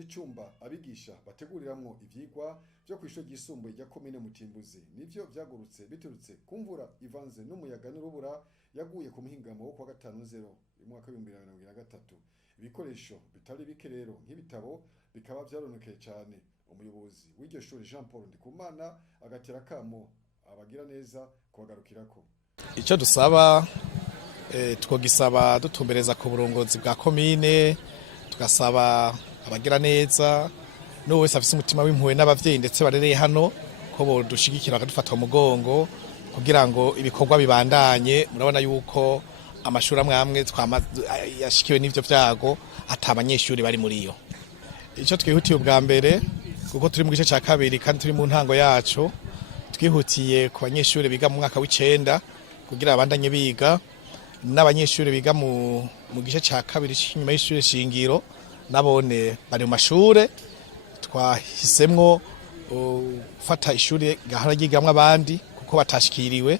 n'icumba abigisha bateguriramwo ivyigwa vyo kw'ishure ryisumbuye rya komine Mutimbuzi nivyo vyagurutse biturutse kumvura ivanze n'umuyaga n'urubura yaguye ku muhingamo wo kuwa 5/0 mu mwaka wa 2023. Ibikoresho bitari bike rero nk'ibitabo bikaba vyaronekeye cyane. Umuyobozi w'iryo shuri Jean Paul Ndikumana agatera kamo abagira neza kubagarukirako. Icyo dusaba twogisaba dutumbereza ku burongozi bwa komine, tugasaba abagira neza no wese afise umutima w'impuhwe n'abavyeyi ndetse barereye hano ko bodushigikira bakadufata mu mugongo kugira ngo ibikorwa bibandanye. Murabona yuko amashuri amwe yashikiwe n'ivyo vyago atabanyeshuri bari muri yo. Icyo twihutiye ubwa mbere kuko turi mu gice ca kabiri kandi turi mu ntango yacu, twihutiye ku banyeshuri biga mu mwaka w'icenda kugira abandanye biga, n'abanyeshuri biga mu gice ca kabiri nyuma y'ishure shingiro nabone bari mu mashure. Twahisemwo gufata ishuri gahora ryigamwe abandi kuko batashikiriwe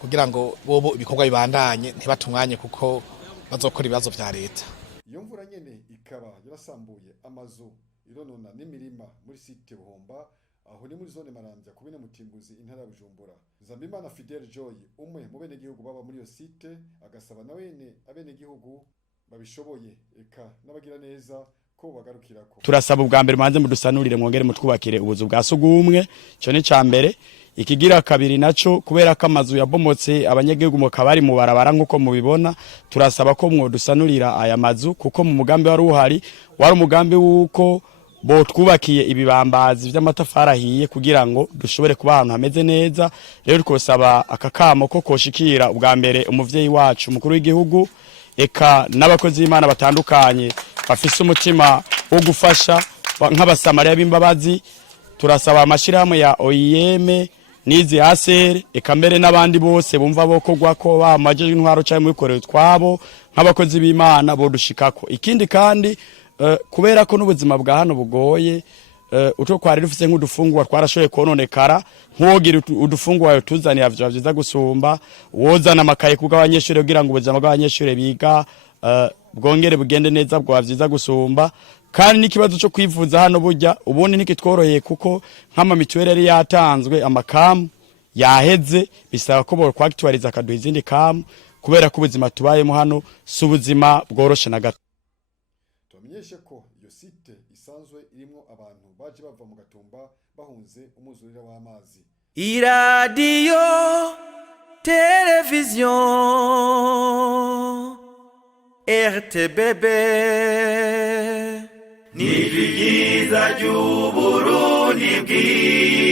kugira ngo bobo ibikorwa bibandanye ntibatumwanye kuko bazokora ibibazo vya leta. Iyo mvura nyene ikaba yarasambuye amazu ironona n'imirima muri site Buhomba, aho ni muri zone Maramvya kubine Mutimbuzi intara ya Bujumbura. Zambimana Fidel Joy umwe mu bene gihugu baba muri iyo site agasaba nawene abene gihugu babishoboye eka n'abagira neza ko bagarukirako. Turasaba ubwa mbere manze mudusanurire mwongere mutwubakire ubuzu bwa sugumwe, cyo ni ca mbere. Ikigira kabiri naco kubera ko amazu yabomotse abanyagihugu mu kabari mu barabara nkuko mubibona, turasaba ko mwodusanurira aya mazu kuko mu mugambi wari umugambi wuko bo twubakiye ibibambazi vy'amatafari ahiye kugira ngo dushobore kuba ahantu hameze neza. Rero twosaba akakamo ko koshikira ubwa mbere umuvyeyi wacu mukuru w'igihugu eka n'abakozi b'Imana batandukanye bafise umutima wo gufasha nk'abasamariya b'imbabazi. Turasaba amashirahamwe ya OIM nizi ASR eka mbere n'abandi bose bumva bokogwa ko bamaje intwaro cyane mu bikorero twabo nk'abakozi b'Imana bodushikako. Ikindi kandi kubera ko n'ubuzima bwa hano bugoye, uto kwari rufise nk'udufungwa twarashoye kononekara, nkogira udufungwa tuzanira vyiza gusumba, wozana amakaye kuga abanyeshuri kugira ngo ubuzima bw'abanyeshuri biga bwongere bugende neza bwa vyiza gusumba. Kandi n'ikibazo cyo kwivuza hano burya ubundi nikitworoheye kuko nk'ama mituweli yari yatanzwe amakamu yaheze, bisaba ko bo kwaktualiza akaduha izindi kamu kubera ko ubuzima tubayemo hano subuzima bworoshe na gato. Tumenyeshe ko iyo site isanzwe irimo abantu baje bava mu Gatumba bahunze umuzurira w'amazi. Iradiyo televiziyo RTBB ni vyiza by'Uburundi bwiza.